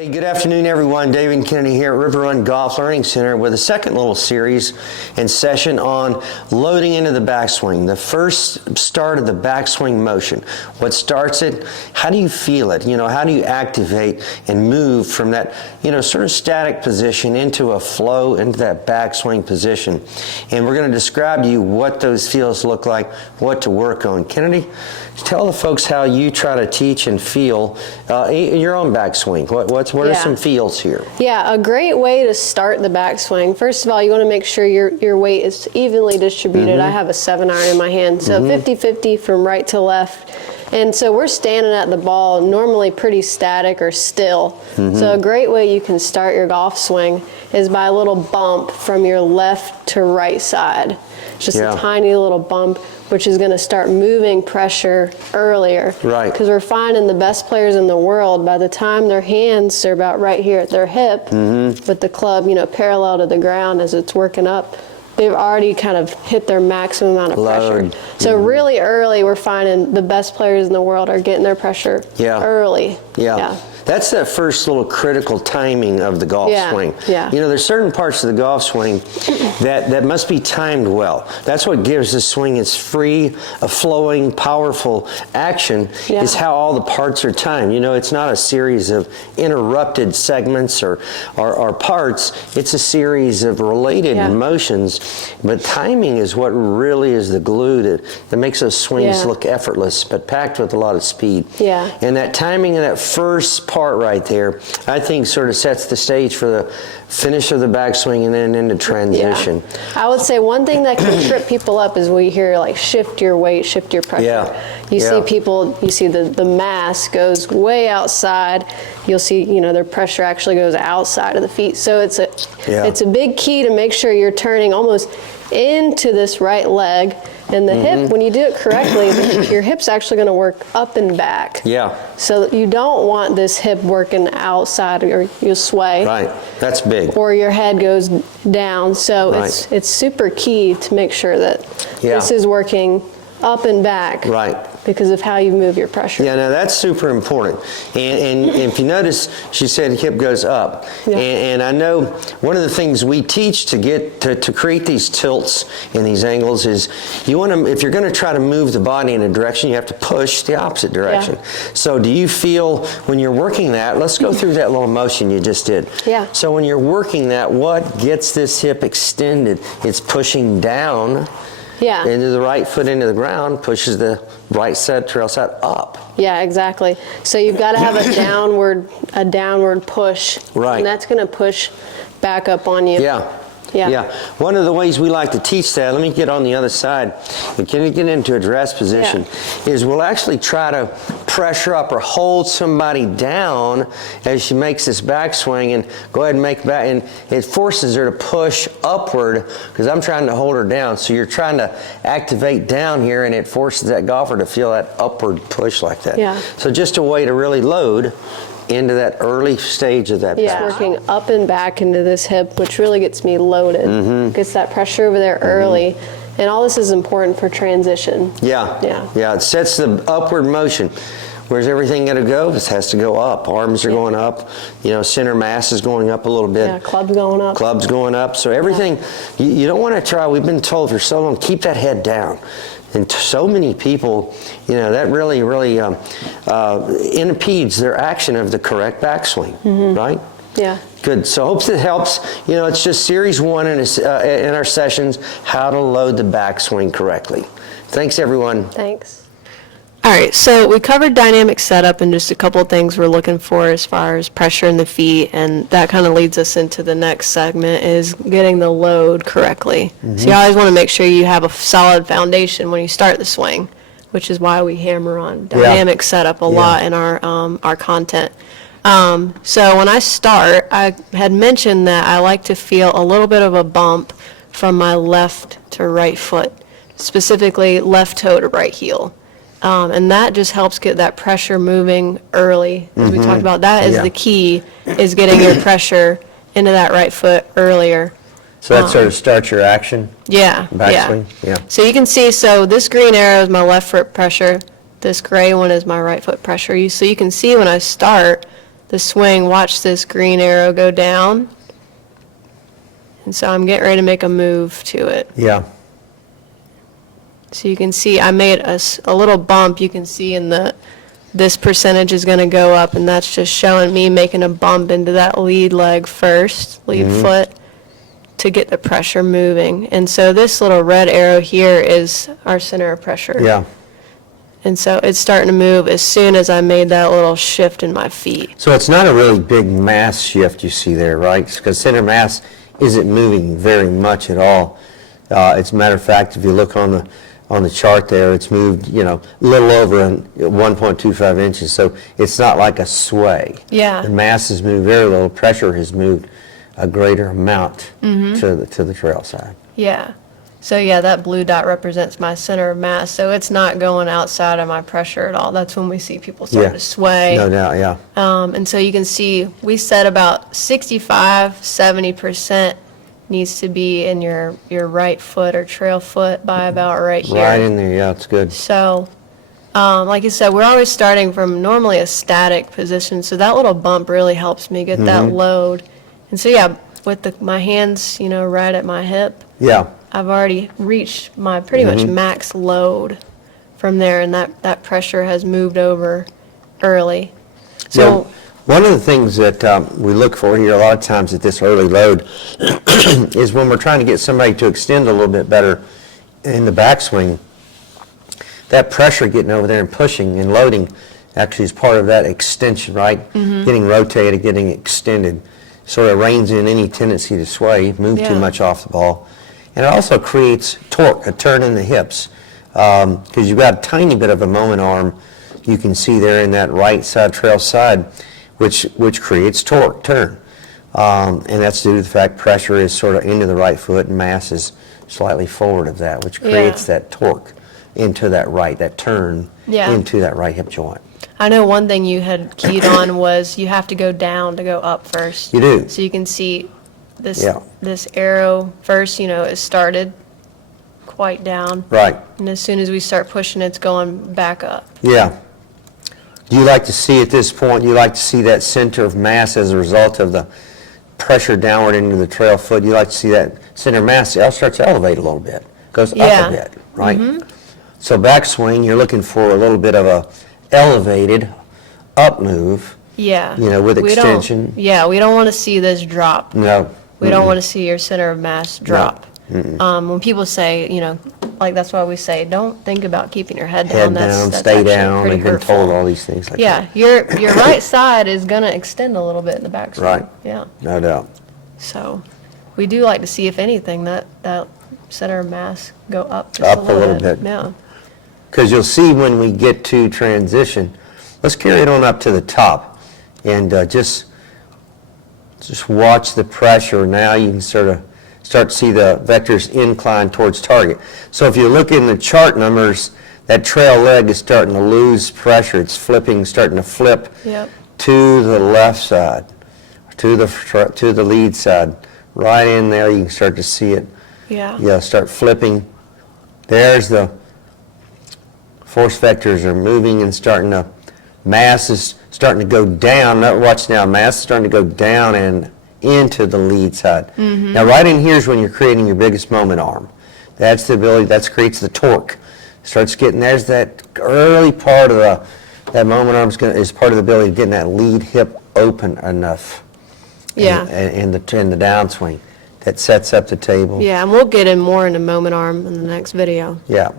Hey, good afternoon, everyone. David Kennedy here at River Run Golf Learning Center with a second little series and session on loading into the backswing. The first start of the backswing motion. What starts it? How do you feel it? How do you activate and move from that, sort of static position into a flow into that backswing position? And we're going to describe to you what those feels look like, what to work on. Kennedy, tell the folks how you try to teach and feel your own backswing. What are some feels here? Yeah, a great way to start the backswing. First of all, you want to make sure your weight is evenly distributed. I have a 7-iron in my hand, so 50-50 from right to left. And so we're standing at the ball normally pretty static or still. So a great way you can start your golf swing is by a little bump from your left to right side. Just a tiny little bump, which is going to start moving pressure earlier. Right. Because we're finding the best players in the world, by the time their hands are about right here at their hip, with the club, parallel to the ground as it's working up, they've already kind of hit their maximum amount of pressure. So really early, we're finding the best players in the world are getting their pressure early. That's that first little critical timing of the golf swing. There's certain parts of the golf swing that must be timed well. That's what gives the swing its free, flowing, powerful action is how all the parts are timed. It's not a series of interrupted segments or parts. It's a series of related motions. But timing is what really is the glue that makes those swings look effortless, but packed with a lot of speed. And that timing of that first part right there, I think sort of sets the stage for the finish of the backswing and then into transition. I would say one thing that can trip people up is we hear like shift your weight, shift your pressure. You see people, you see the mass goes way outside. You'll see, their pressure actually goes outside of the feet. So it's a big key to make sure you're turning almost into this right leg. And the hip, when you do it correctly, your hip's actually going to work up and back. So you don't want this hip working outside or you'll sway. Right, that's big. Or your head goes down. So it's super key to make sure that this is working up and back. Because of how you move your pressure. Now that's super important. And if you notice, she said hip goes up. And I know one of the things we teach to get to create these tilts and these angles is you want to, if you're going to try to move the body in a direction, you have to push the opposite direction. So do you feel when you're working that, let's go through that little motion you just did. So when you're working that, what gets this hip extended? It's pushing down into the right foot into the ground, pushes the right side, trail side up. Exactly. So you've got to have a downward push. And that's going to push back up on you. One of the ways we like to teach that, let me get on the other side, and can you get into a dress position, is we'll actually try to pressure up or hold somebody down as she makes this backswing and go ahead and make back, and it forces her to push upward because I'm trying to hold her down. So you're trying to activate down here and it forces that golfer to feel that upward push like that. So just a way to really load into that early stage of that working up and back into this hip, which really gets me loaded. Gets that pressure over there early. And all this is important for transition. It sets the upward motion. Where's everything going to go? This has to go up. Arms are going up. Center mass is going up a little bit. Club's going up. Club's going up. So everything, you don't want to try, we've been told for so long, keep that head down. And so many people, that really impedes their action of the correct backswing, right? Good. So hope that helps. It's just series 1 in our sessions, how to load the backswing correctly. Thanks, everyone. Thanks. All right, so we covered dynamic setup and just a couple of things we're looking for as far as pressure in the feet, and that kind of leads us into the next segment is getting the load correctly. So you always want to make sure you have a solid foundation when you start the swing, which is why we hammer on dynamic setup a lot in our content. So when I start, I had mentioned that I like to feel a little bit of a bump from my left to right foot, specifically left toe to right heel. And that just helps get that pressure moving early. As we talked about, that is the key, is getting your pressure into that right foot earlier. So that sort of starts your action? Backswing? So you can see, this green arrow is my left foot pressure. This gray one is my right foot pressure. So you can see when I start, the swing, watch this green arrow go down. And so I'm getting ready to make a move to it. Yeah. So you can see I made a little bump. You can see in this percentage is going to go up, and that's just showing me making a bump into that lead leg first, lead foot, to get the pressure moving. And so this little red arrow here is our center of pressure. Yeah. And so it's starting to move as soon as I made that little shift in my feet. So it's not a really big mass shift you see there, right? Because center mass isn't moving very much at all. As a matter of fact, if you look on the chart there, it's moved, a little over 1.25 inches. So it's not like a sway. Yeah. The mass has moved very little. Pressure has moved a greater amount to the trail side. Yeah. So yeah, that blue dot represents my center of mass. So it's not going outside of my pressure at all. That's when we see people start to sway. No doubt, yeah. And so you can see we said about 65-70% needs to be in your right foot or trail foot by about right here. Right in there, yeah, it's good. So, like I said, we're always starting from normally a static position. So that little bump really helps me get that load. And so yeah, with my hands, right at my hip. Yeah. I've already reached my pretty much max load from there, and that pressure has moved over early. So one of the things that we look for here a lot of times at this early load is when we're trying to get somebody to extend a little bit better in the backswing, that pressure getting over there and pushing and loading actually is part of that extension, right? Getting rotated, getting extended, sort of reins in any tendency to sway, move too much off the ball. And it also creates torque, a turn in the hips, because you've got a tiny bit of a moment arm you can see there in that right side trail side, which creates torque, turn. And that's due to the fact pressure is sort of into the right foot and mass is slightly forward of that, which creates that torque into that turn into that right hip joint. I know one thing you had keyed on was you have to go down to go up first. You do. So you can see this arrow first, it started quite down. Right. And as soon as we start pushing, it's going back up. Yeah. Do you like to see at this point, you like to see that center of mass as a result of the pressure downward into the trail foot? You like to see that center of mass, it starts to elevate a little bit, goes up a bit, right? So backswing, you're looking for a little bit of a elevated up move. Yeah. With extension. We don't want to see this drop. No. We don't want to see your center of mass drop. No. When people say, like that's why we say, don't think about keeping your head down. That's stay down. We've been told all these things like that. Your right side is going to extend a little bit in the backswing. Right. Yeah. No doubt. So we do like to see, if anything, that center of mass go up just a little bit. Yeah. Because you'll see when we get to transition, let's carry it on up to the top and just watch the pressure. Now you can start to see the vectors incline towards target. So if you look in the chart numbers, that trail leg is starting to lose pressure. It's starting to flip to the left side, to the lead side. Right in there, you can start to see it. Yeah, start flipping. There's the force vectors are moving and mass is starting to go down. Now, watch now, mass is starting to go down and into the lead side. Now, right in here is when you're creating your biggest moment arm. That's the ability, that creates the torque. There's that early part of that moment arm is part of the ability of getting that lead hip open enough. In the downswing that sets up the table. Yeah, and we'll get in more into moment arm in the next video. Yeah.